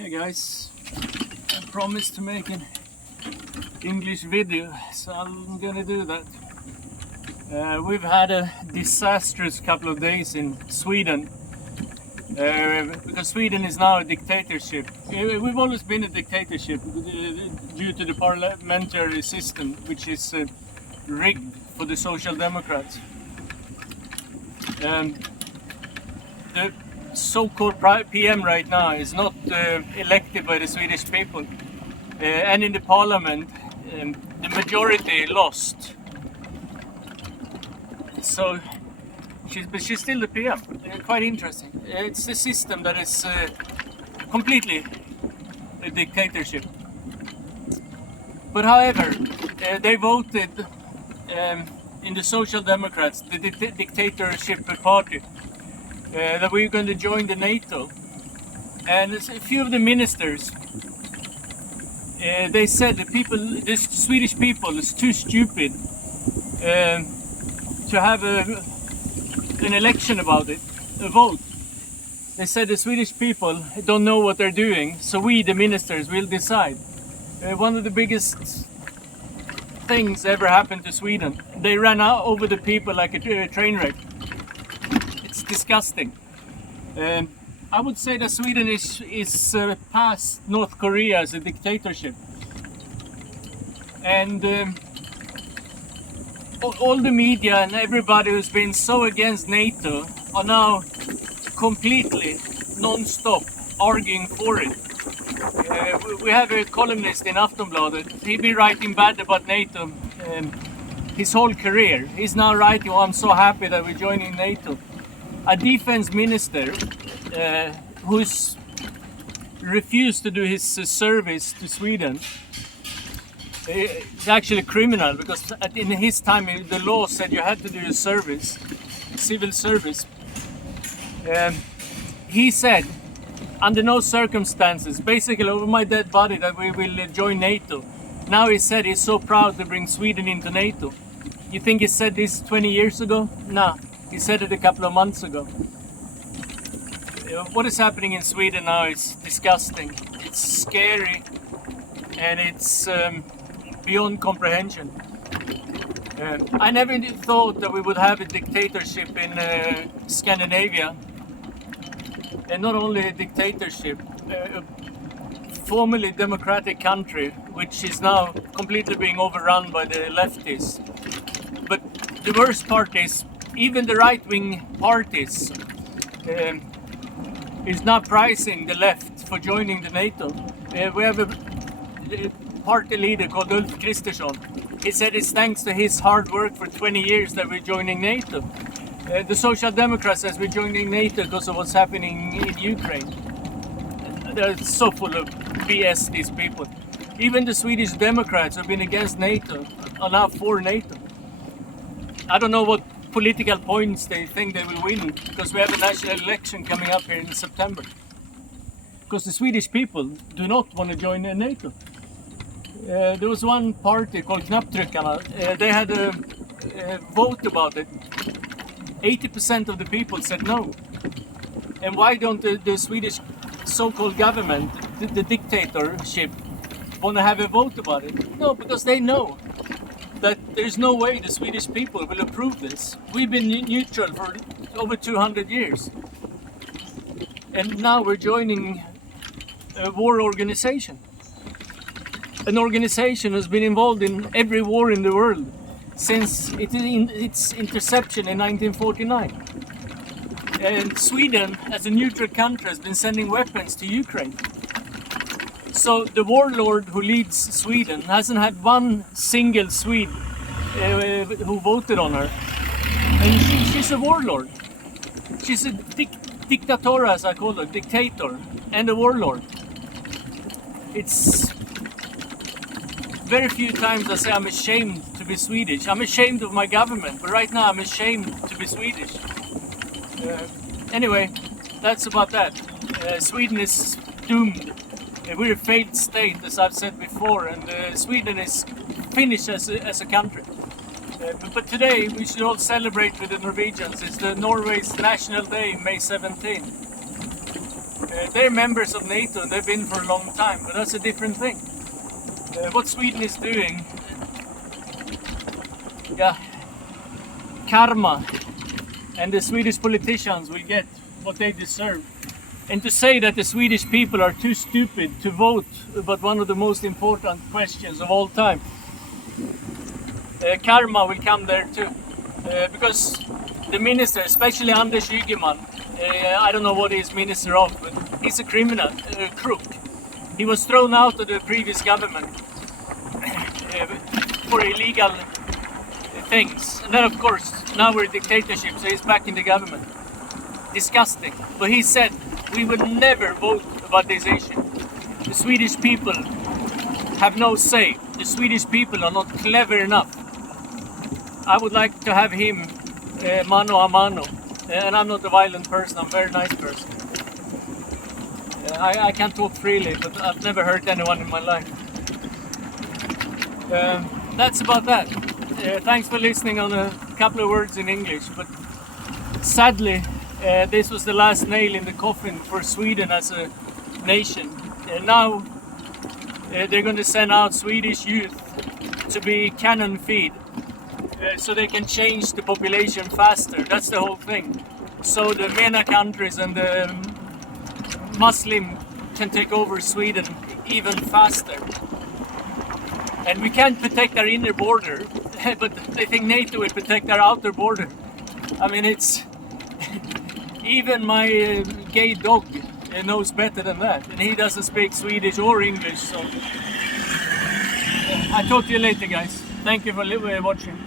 Okay guys, I promised to make an English video, so I'm gonna do that. We've had a disastrous couple of days in Sweden, because Sweden is now a dictatorship. We've always been a dictatorship due to the parliamentary system, which is rigged for the Social Democrats. The so-called PM right now is not elected by the Swedish people, and in the parliament the majority lost. So she's still the PM. Quite interesting. It's a system that is completely a dictatorship. But however, they voted in the Social Democrats, the dictatorship party, that we're going to join the NATO. And a few of the ministers, they said the Swedish people is too stupid to have an election about it, a vote. They said the Swedish people don't know what they're doing, so we, the ministers, will decide. One of the biggest things ever happened to Sweden. They ran out over the people like a train wreck. It's disgusting. I would say that Sweden is past North Korea as a dictatorship. And all the media and everybody who's been so against NATO are now completely non-stop arguing for it. We have a columnist in Aftonbladet. He'd been writing bad about NATO his whole career. He's now writing, "Oh, I'm so happy that we're joining NATO." A defense minister who's refused to do his service to Sweden is actually criminal, because in his time the law said you had to do your service, civil service. He said, under no circumstances, basically over my dead body, that we will join NATO. Now he said he's so proud to bring Sweden into NATO. You think he said this 20 years ago? No, he said it a couple of months ago. What is happening in Sweden now is disgusting. It's scary, and it's beyond comprehension. I never thought that we would have a dictatorship in Scandinavia. And not only a dictatorship, a formerly democratic country, which is now completely being overrun by the leftists. But the worst part is, even the right-wing parties is not prizing the left for joining the NATO. We have a party leader called Ulf Kristersson. He said it's thanks to his hard work for 20 years that we're joining NATO. The Social Democrats says we're joining NATO because of what's happening in Ukraine. They're so full of BS, these people. Even the Swedish Democrats who have been against NATO are now for NATO. I don't know what political points they think they will win, because we have a national election coming up here in September. Because the Swedish people do not want to join NATO. There was one party called Knapptryckarna. They had a vote about it. 80% of the people said no. And why don't the Swedish so-called government, the dictatorship, want to have a vote about it? No, because they know that there's no way the Swedish people will approve this. We've been neutral for over 200 years. And now we're joining a war organization. An organization has been involved in every war in the world since its interception in 1949. And Sweden, as a neutral country, has been sending weapons to Ukraine. So the warlord who leads Sweden hasn't had one single Swede who voted on her. And she's a warlord. She's a dictator, as I call her, dictator, and a warlord. It's very few times I say I'm ashamed to be Swedish. I'm ashamed of my government, but right now I'm ashamed to be Swedish. Anyway, that's about that. Sweden is doomed. We're a failed state, as I've said before, and Sweden is finished as a country. But today we should all celebrate with the Norwegians. It's the Norway's National Day, May 17. They're members of NATO and they've been for a long time, but that's a different thing. What Sweden is doing, yeah, karma, and the Swedish politicians will get what they deserve. And to say that the Swedish people are too stupid to vote about one of the most important questions of all time, karma will come there too. Because the minister, especially Anders Ygeman, I don't know what he's minister of, but he's a criminal, a crook. He was thrown out of the previous government for illegal things. And then of course, now we're a dictatorship, so he's back in the government. Disgusting. But he said, we would never vote about this issue. The Swedish people have no say. The Swedish people are not clever enough. I would like to have him mano a mano. And I'm not a violent person, I'm a very nice person. I can talk freely, but I've never hurt anyone in my life. That's about that. Thanks for listening on a couple of words in English, but sadly, this was the last nail in the coffin for Sweden as a nation. Now they're going to send out Swedish youth to be cannon feed, so they can change the population faster. That's the whole thing. So the MENA countries and the Muslim can take over Sweden even faster. And we can't protect our inner border, but they think NATO will protect our outer border. I mean, it's... Even my gay dog knows better than that. And he doesn't speak Swedish or English, so... I talk to you later, guys. Thank you for watching.